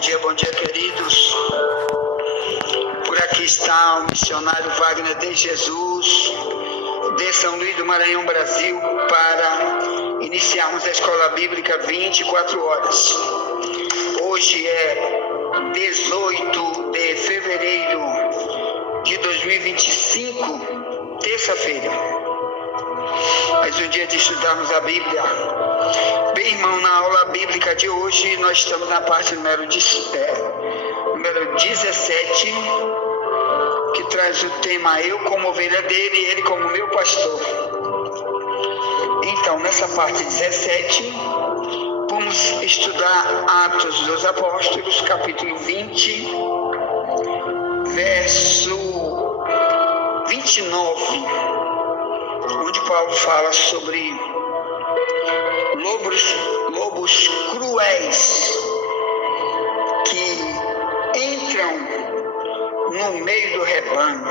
Bom dia, queridos. Por aqui está o missionário Wagner de Jesus, de São Luís do Maranhão, Brasil, para iniciarmos a Escola Bíblica 24 horas. Hoje é 18 de fevereiro de 2025, terça-feira. Mais um dia de estudarmos a Bíblia. Bem, irmão, na aula bíblica de hoje, nós estamos na parte número 17, que traz o tema Eu como ovelha dele e ele como meu pastor. Então, nessa parte 17, vamos estudar Atos dos Apóstolos, capítulo 20, verso 29, onde Paulo fala sobre lobos cruéis que entram no meio do rebanho.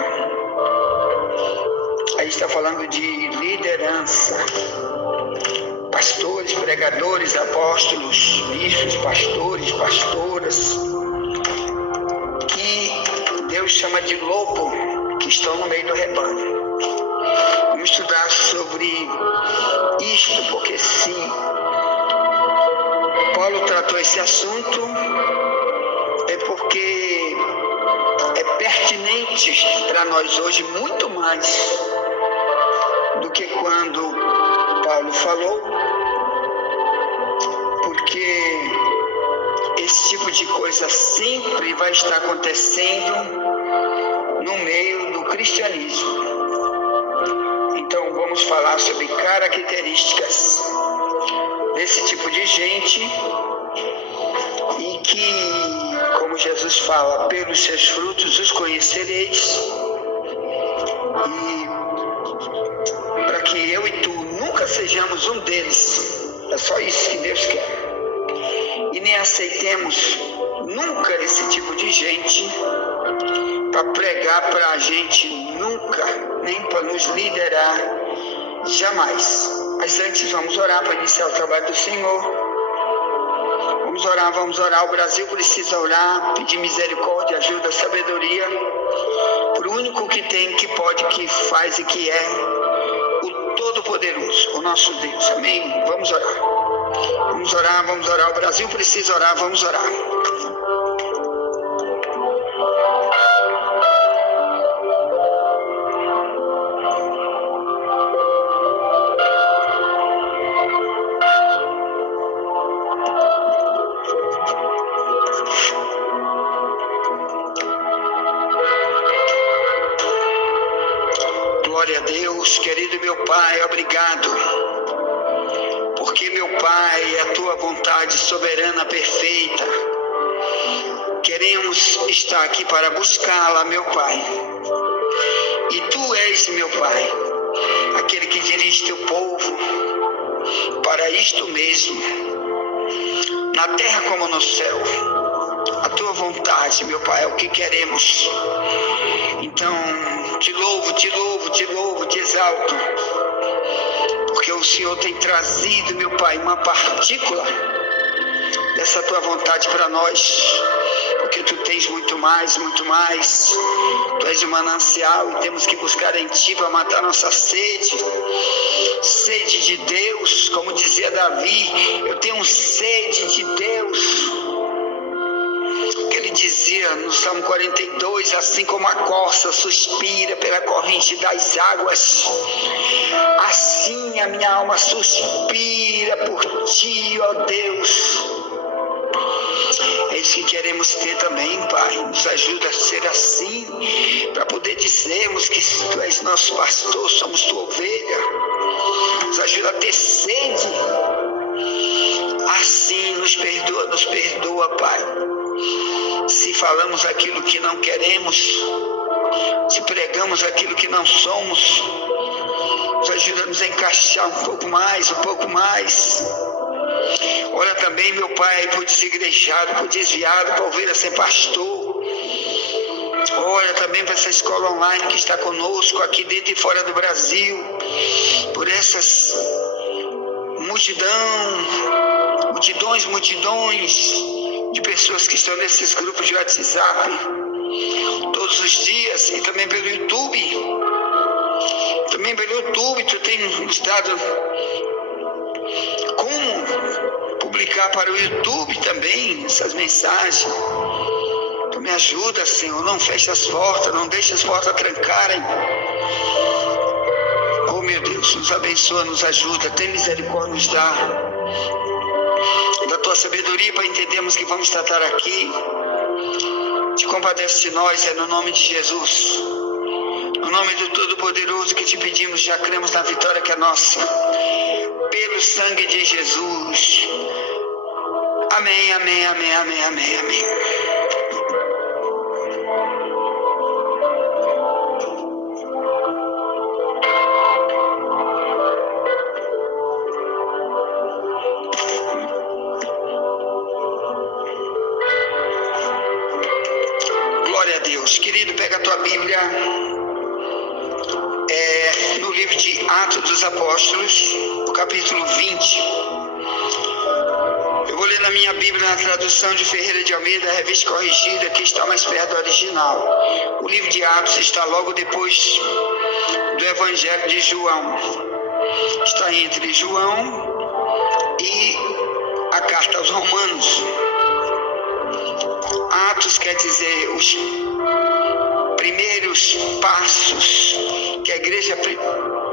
Aí está falando de liderança, pastores, pregadores, apóstolos, bispos, pastores, pastoras, que Deus chama de lobo, que estão no meio do rebanho. Vamos estudar sobre isto, porque se Paulo tratou esse assunto, é porque é pertinente para nós hoje muito mais do que quando Paulo falou, porque esse tipo de coisa sempre vai estar acontecendo no meio do cristianismo. Então vamos falar sobre características desse tipo de gente e que, como Jesus fala, pelos seus frutos os conhecereis, e para que eu e tu nunca sejamos um deles. É só isso que Deus quer. E nem aceitemos nunca esse tipo de gente para pregar para a gente, nunca, nem para nos liderar, jamais. Mas antes vamos orar para iniciar o trabalho do Senhor. Vamos orar. O Brasil precisa orar, pedir misericórdia, ajuda, sabedoria, por o único que tem, que pode, que faz e que é o Todo-Poderoso, o nosso Deus. Amém? Vamos orar. O Brasil precisa orar, vamos orar. Glória a Deus, querido meu Pai, obrigado, porque, meu Pai, é a Tua vontade soberana, perfeita. Queremos estar aqui para buscá-la, meu Pai. E Tu és, meu Pai, aquele que dirige Teu povo para isto mesmo, na terra como no céu. A Tua vontade, meu Pai, é o que queremos. Então, te louvo, te exalto, porque o Senhor tem trazido, meu Pai, uma partícula dessa Tua vontade para nós, porque Tu tens muito mais, Tu és o manancial e temos que buscar em Ti para matar nossa sede de Deus, como dizia Davi, eu tenho sede de Deus. Ele dizia no Salmo 42, assim como a corça suspira pela corrente das águas, assim a minha alma suspira por Ti, ó Deus. É isso que queremos ter também, Pai. Nos ajuda a ser assim, para poder dizermos que Tu és nosso pastor, somos Tua ovelha. Nos ajuda a ter sede. Assim, nos perdoa, Pai. Se falamos aquilo que não queremos, se pregamos aquilo que não somos, nos ajuda a nos encaixar um pouco mais. Ora também, meu Pai, por desigrejado, por desviado, por ovelha sem pastor. Ora também para essa escola online que está conosco, aqui dentro e fora do Brasil, por essas multidões de pessoas que estão nesses grupos de WhatsApp todos os dias e também pelo YouTube. Também pelo YouTube tu tem nos dado como publicar para o YouTube também essas mensagens. Tu me ajuda, Senhor, não feche as portas, não deixe as portas trancarem. Oh meu Deus, nos abençoa, nos ajuda, tem misericórdia, nos dá da tua sabedoria para entendermos que vamos tratar aqui. Te compadece de nós, é no nome de Jesus. No nome do Todo-Poderoso que te pedimos, já cremos na vitória que é nossa. Pelo sangue de Jesus. Amém, amém, amém, amém, amém, amém. Glória a Deus. Querido, pega a tua Bíblia. No livro de Atos dos Apóstolos, o capítulo 20. Eu vou ler na minha Bíblia, na tradução de Ferreira de Almeida, a revista corrigida, que está mais perto do original. O livro de Atos está logo depois do Evangelho de João. Está entre João e a carta aos Romanos. Atos quer dizer os primeiros passos que a igreja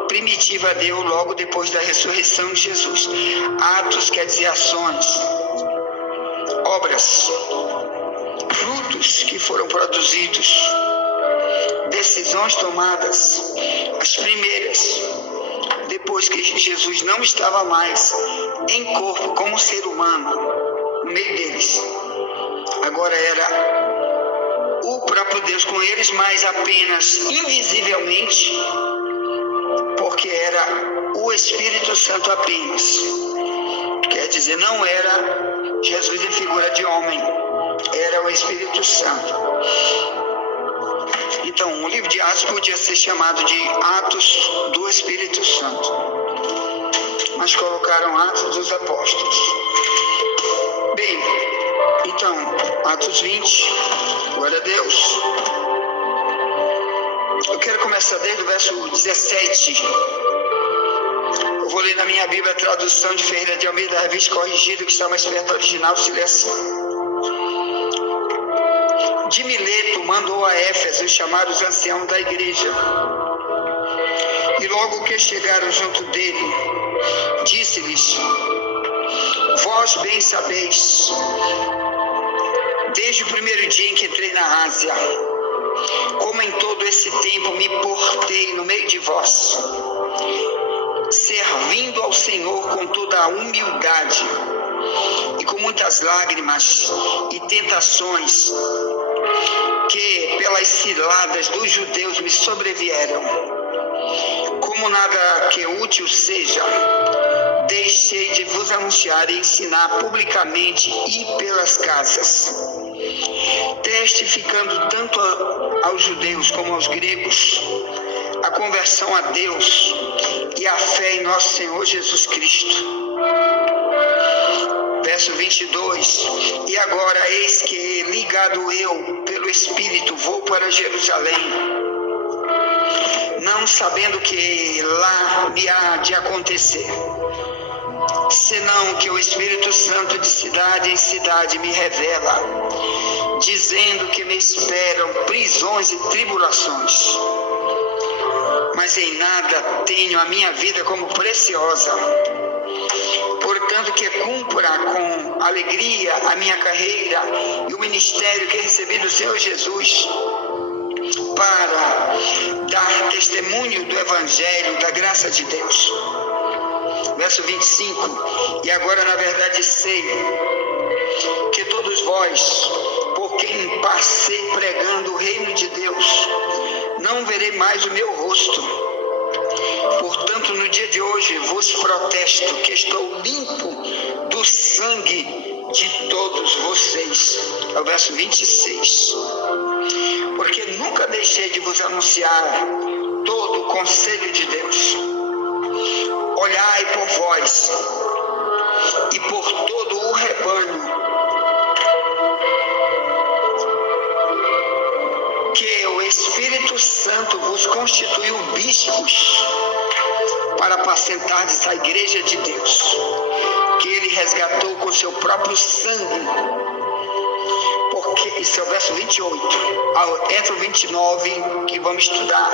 primitiva deu logo depois da ressurreição de Jesus. Atos quer dizer ações, obras, frutos que foram produzidos, decisões tomadas, as primeiras, depois que Jesus não estava mais em corpo como ser humano no meio deles. Agora era o próprio Deus com eles, mas apenas invisivelmente, porque era o Espírito Santo apenas. Quer dizer, não era Jesus em figura de homem, era o Espírito Santo. Então, o livro de Atos podia ser chamado de Atos do Espírito Santo, mas colocaram Atos dos Apóstolos. Bem, então, Atos 20, glória a Deus. Eu quero começar desde o verso 17. Eu vou ler na minha Bíblia a tradução de Ferreira de Almeida, a revista corrigida, que está mais perto do original, se lê assim. De Mileto mandou a Éfeso chamar os anciãos da igreja. E logo que chegaram junto dele, disse-lhes: vós bem sabeis, desde o primeiro dia em que entrei na Ásia, como em todo esse tempo me portei no meio de vós, servindo ao Senhor com toda a humildade e com muitas lágrimas e tentações que pelas ciladas dos judeus me sobrevieram. Como nada que útil seja, deixei de vos anunciar e ensinar publicamente e pelas casas, testificando tanto aos judeus como aos gregos a conversão a Deus e a fé em nosso Senhor Jesus Cristo. Verso 22. E agora eis que, ligado eu pelo Espírito, vou para Jerusalém, não sabendo que lá me há de acontecer, senão que o Espírito Santo de cidade em cidade me revela, dizendo que me esperam prisões e tribulações. Mas em nada tenho a minha vida como preciosa, portanto que cumpra com alegria a minha carreira e o ministério que recebi do Senhor Jesus, para dar testemunho do Evangelho, da graça de Deus. Verso 25. E agora, na verdade, sei que todos vós, por quem passei pregando o reino de Deus, não verei mais o meu rosto. Portanto, no dia de hoje vos protesto que estou limpo do sangue de todos vocês. É o verso 26. Porque nunca deixei de vos anunciar todo o conselho de Deus. Olhai por vós e por todo o rebanho Espírito Santo vos constituiu bispos para apacentardes a igreja de Deus, que ele resgatou com seu próprio sangue. Porque, esse é o verso 28, entre o 29 que vamos estudar,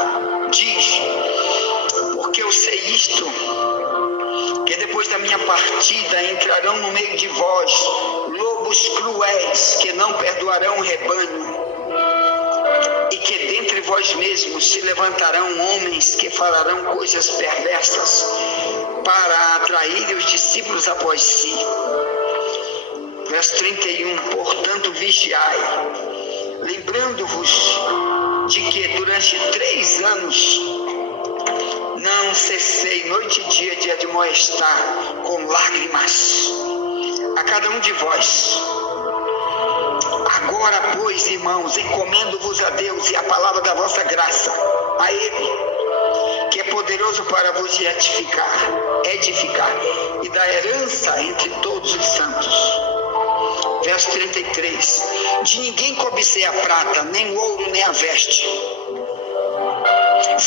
diz: porque eu sei isto, que depois da minha partida entrarão no meio de vós lobos cruéis, que não perdoarão o rebanho, e que dentre vós mesmos se levantarão homens que falarão coisas perversas para atrair os discípulos após si. Verso 31, portanto vigiai, lembrando-vos de que durante 3 anos não cessei noite e dia de admoestar com lágrimas a cada um de vós. Agora, pois, irmãos, encomendo-vos a Deus e a palavra da vossa graça, a Ele, que é poderoso para vos edificar e dar herança entre todos os santos. Verso 33, de ninguém cobicei a prata, nem o ouro, nem a veste.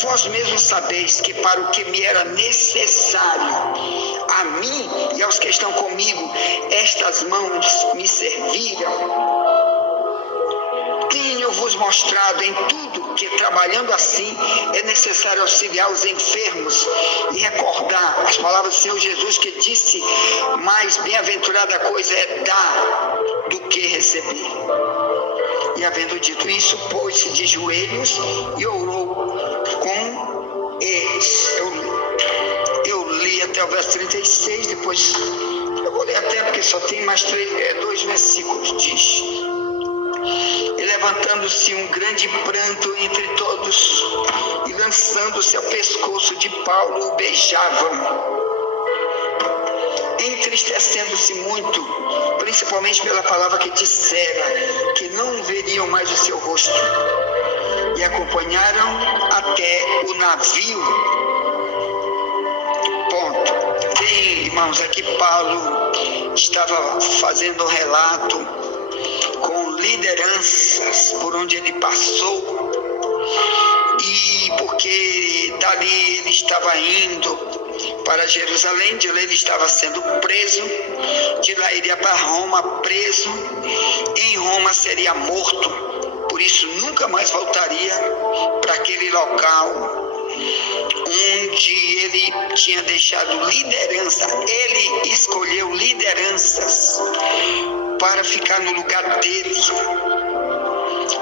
Vós mesmos sabeis que para o que me era necessário, a mim e aos que estão comigo, estas mãos me serviram. Tenho-vos mostrado em tudo que, trabalhando assim, é necessário auxiliar os enfermos e recordar as palavras do Senhor Jesus, que disse: mais bem-aventurada coisa é dar do que receber. E havendo dito isso, pôs-se de joelhos e orou com eles. Eu li até o verso 36, depois eu vou ler até porque só tem mais 2 versículos. Diz: e levantando-se um grande pranto entre todos, e lançando-se ao pescoço de Paulo, o beijavam, entristecendo-se muito, principalmente pela palavra que dissera, que não veriam mais o seu rosto, e acompanharam até o navio. Ponto. Tem, irmãos, aqui Paulo estava fazendo um relato com lideranças por onde ele passou, e porque dali ele estava indo para Jerusalém, de lá ele estava sendo preso, de lá iria para Roma preso, em Roma seria morto, por isso nunca mais voltaria para aquele local onde ele tinha deixado liderança. Ele escolheu lideranças para ficar no lugar dele.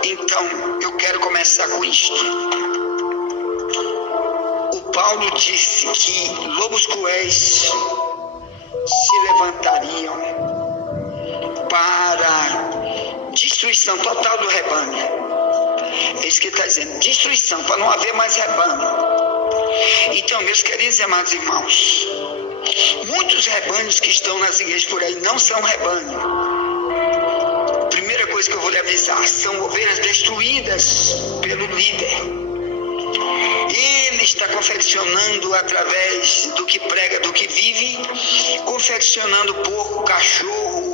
Então, eu quero começar com isto. O Paulo disse que lobos cruéis se levantariam para destruição total do rebanho. É isso que ele está dizendo, destruição, para não haver mais rebanho. Então, meus queridos e amados irmãos, muitos rebanhos que estão nas igrejas por aí não são rebanho. Primeira coisa que eu vou lhe avisar, são ovelhas destruídas pelo líder. Ele está confeccionando através do que prega, do que vive, confeccionando porco, cachorro,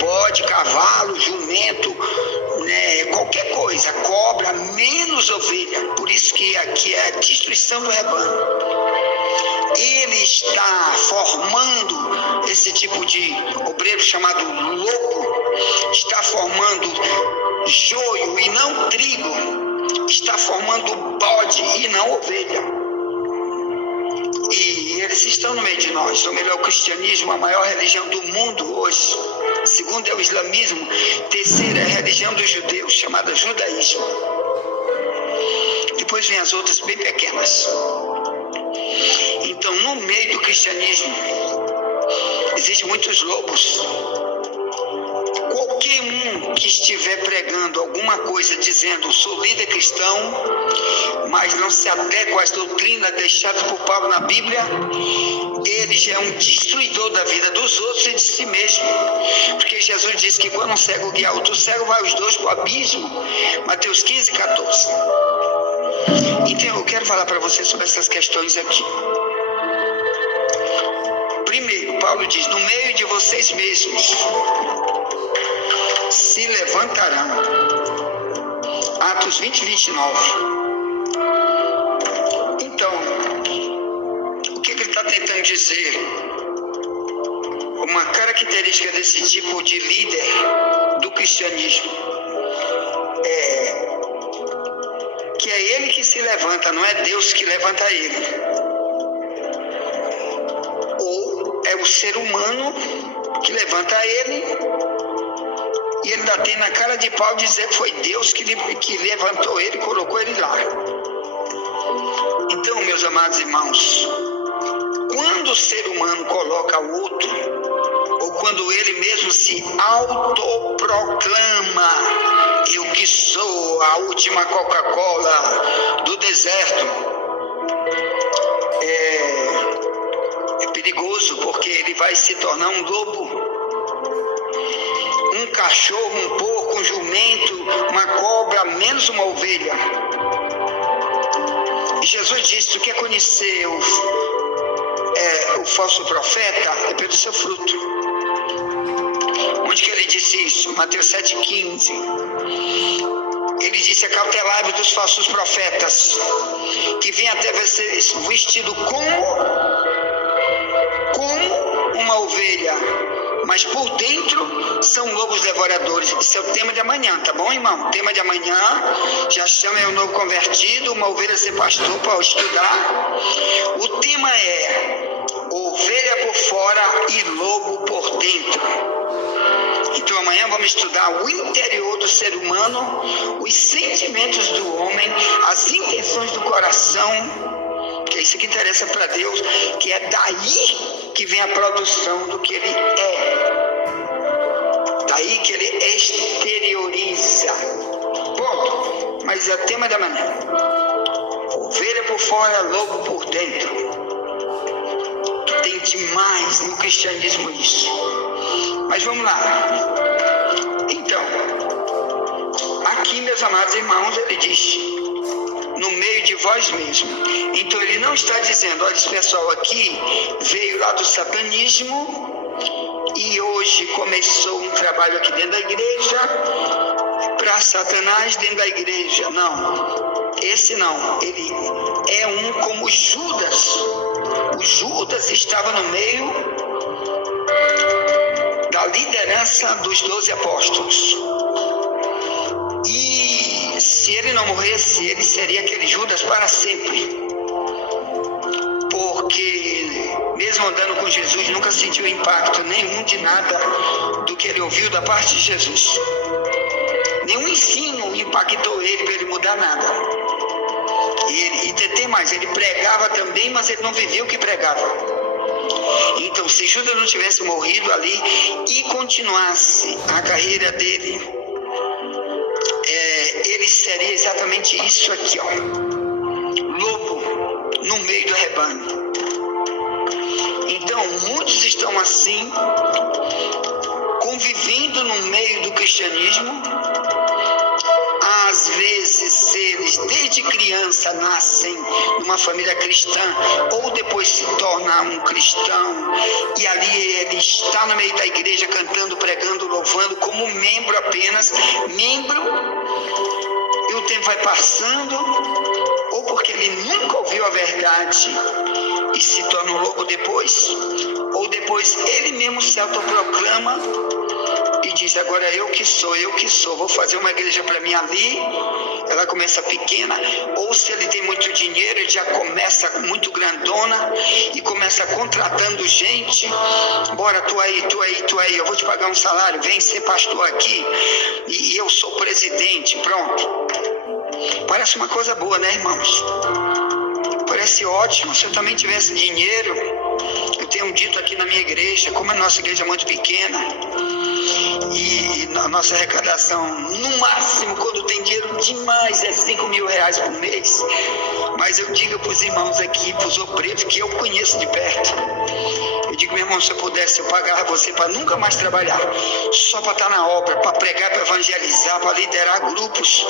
bode, cavalo, jumento, qualquer coisa, cobra, menos ovelha. Por isso que aqui é a destruição do rebanho. Ele está formando esse tipo de obreiro chamado lobo, está formando joio e não trigo, está formando bode e não ovelha. E eles estão no meio de nós. Ou melhor, o cristianismo, a maior religião do mundo hoje, segundo é o islamismo, terceira é a religião dos judeus, chamada judaísmo. Depois vem as outras bem pequenas. Então, no meio do cristianismo, existem muitos lobos. Qualquer um que estiver pregando alguma coisa dizendo: sou líder cristão, mas não se adequa às doutrinas deixadas por Paulo na Bíblia, ele já é um destruidor da vida dos outros e de si mesmo. Porque Jesus disse que quando um cego guiar outro cego, vai os dois para o abismo. Mateus 15, 14. Então, eu quero falar para você sobre essas questões aqui. Primeiro, Paulo diz: no meio de vocês mesmos se levantarão. Atos 20, 29. dizer, uma característica desse tipo de líder do cristianismo é que é ele que se levanta, não é Deus que levanta ele. Ou é o ser humano que levanta ele e ele ainda tem na cara de pau dizer que foi Deus que levantou ele e colocou ele lá. Então, meus amados irmãos, quando o ser humano coloca o outro, ou quando ele mesmo se autoproclama, eu que sou a última Coca-Cola do deserto, é perigoso, porque ele vai se tornar um lobo, um cachorro, um porco, um jumento, uma cobra, menos uma ovelha. E Jesus disse: tu quer conhecer o falso profeta? É pelo seu fruto. Onde que ele disse isso? Mateus 7,15. Ele disse: acautelai-vos dos falsos profetas, que vêm até vocês vestido como uma ovelha, mas por dentro são lobos devoradores. Esse é o tema de amanhã, tá bom, irmão? O tema de amanhã, já chama o novo convertido, uma ovelha sem pastor, para estudar. O tema é ovelha por fora e lobo por dentro. Então amanhã vamos estudar o interior do ser humano, os sentimentos do homem, as intenções do coração, que é isso que interessa para Deus, que é daí que vem a produção do que ele é. Daí que ele exterioriza. Ponto. Mas é o tema da manhã. Ovelha por fora, lobo por dentro. Que tem demais no cristianismo isso. Mas vamos lá. Então, aqui, meus amados irmãos, ele diz: no meio de vós mesmo. Então ele não está dizendo: olha, esse pessoal aqui veio lá do satanismo e hoje começou um trabalho aqui dentro da igreja para Satanás dentro da igreja. Não, esse não. Ele é um como Judas. O Judas estava no meio da liderança dos 12 apóstolos. E se ele não morresse, ele seria aquele Judas para sempre. Porque mesmo andando com Jesus, nunca sentiu impacto nenhum de nada do que ele ouviu da parte de Jesus. Nenhum ensino impactou ele para ele mudar nada. E tem mais, ele pregava também, mas ele não vivia o que pregava. Então, se Judas não tivesse morrido ali e continuasse a carreira dele, ele seria exatamente isso aqui, ó, lobo no meio do rebanho. Então, muitos estão assim, convivendo no meio do cristianismo. Às vezes eles desde criança nascem numa família cristã ou depois se torna um cristão e ali ele está no meio da igreja cantando, pregando, louvando como membro apenas, membro, e o tempo vai passando, ou porque ele nunca ouviu a verdade e se torna um lobo depois, ou depois ele mesmo se autoproclama e diz: agora eu que sou, vou fazer uma igreja para mim ali. Ela começa pequena, ou se ele tem muito dinheiro, ele já começa muito grandona e começa contratando gente. Bora, tu aí, eu vou te pagar um salário, vem ser pastor aqui e eu sou presidente, pronto. Parece uma coisa boa, né, irmãos? Parece ótimo. Se eu também tivesse dinheiro, eu tenho dito aqui na minha igreja, como a nossa igreja é muito pequena, e a nossa arrecadação, no máximo, quando tem dinheiro demais, é 5 mil reais por mês. Mas eu digo para os irmãos aqui, para os obreiros que eu conheço de perto, eu digo: meu irmão, se eu pudesse, eu pagava você para nunca mais trabalhar, só para estar na obra, para pregar, para evangelizar, para liderar grupos.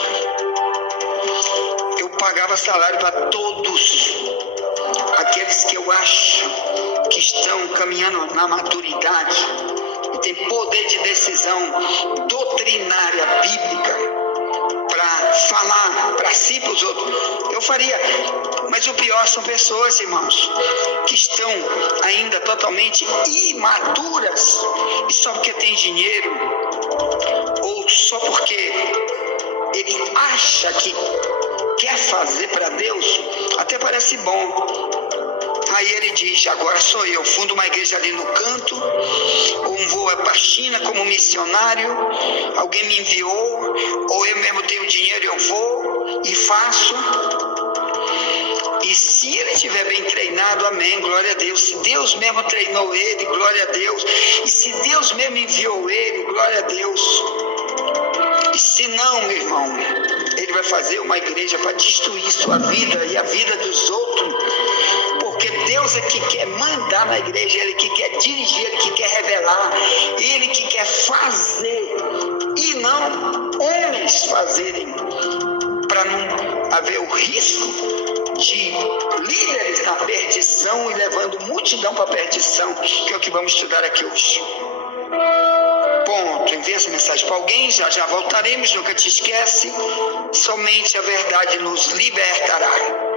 Eu pagava salário para todos aqueles que eu acho que estão caminhando na maturidade e tem poder de decisão doutrinária, bíblica, para falar para si e para os outros. Eu faria, mas Mas o pior são pessoas, irmãos, que estão ainda totalmente imaturas, e só porque tem dinheiro, ou só porque ele acha que quer fazer para Deus, até parece bom. Aí ele diz, agora sou eu, fundo uma igreja ali no canto, ou vou para a China como missionário, alguém me enviou, ou eu mesmo tenho dinheiro, eu vou e faço. E se ele estiver bem treinado, amém, glória a Deus. Se Deus mesmo treinou ele, glória a Deus. E se Deus mesmo enviou ele, glória a Deus. E se não, meu irmão, ele vai fazer uma igreja para destruir sua vida e a vida dos outros. Porque Deus é que quer mandar na igreja, Ele que quer dirigir, Ele que quer revelar, Ele que quer fazer, e não homens fazerem, para não haver o risco de líderes na perdição e levando multidão para a perdição, que é o que vamos estudar aqui hoje. Ponto. Envie essa mensagem para alguém, já voltaremos, nunca te esquece. Somente a verdade nos libertará.